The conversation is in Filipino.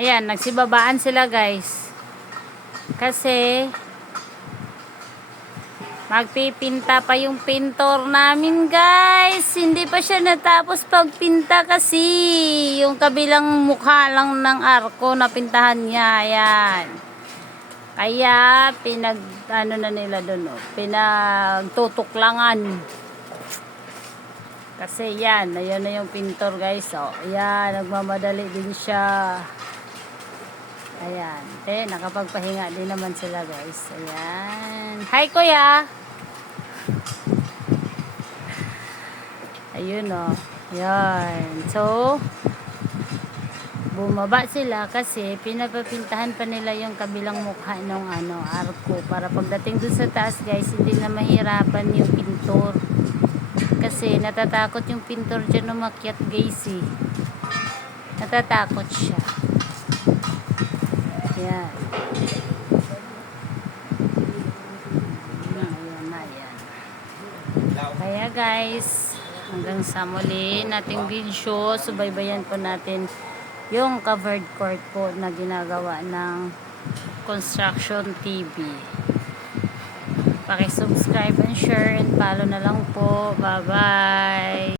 Ayan, nagsibabaan sila guys. Kasi magpipinta pa yung pintor namin guys. Hindi pa siya natapos pagpinta kasi yung kabilang mukha lang ng arko na pintahan niya. Ayan. Kaya ano na nila doon, oh, pinagtutuklangan. Kasi yan, ayun na yung pintor guys. Oh, ayan, nagmamadali din siya. Ayan. Nakapagpahinga din naman sila guys. Ayan. Hi kuya. Ayun oh. Ayan. So, bumaba sila kasi pinapapintahan pa nila yung kabilang mukha ng arko. Para pagdating dun sa taas guys, hindi na mahirapan yung pintor. Kasi natatakot yung pintor dyan umakyat guys eh. Natatakot siya. Yan. Ayan. Kaya guys, hanggang sa muli nating video, subaybayan po natin yung covered court po na ginagawa ng Construction TV. Paki-subscribe and share and follow na lang po. Bye-bye!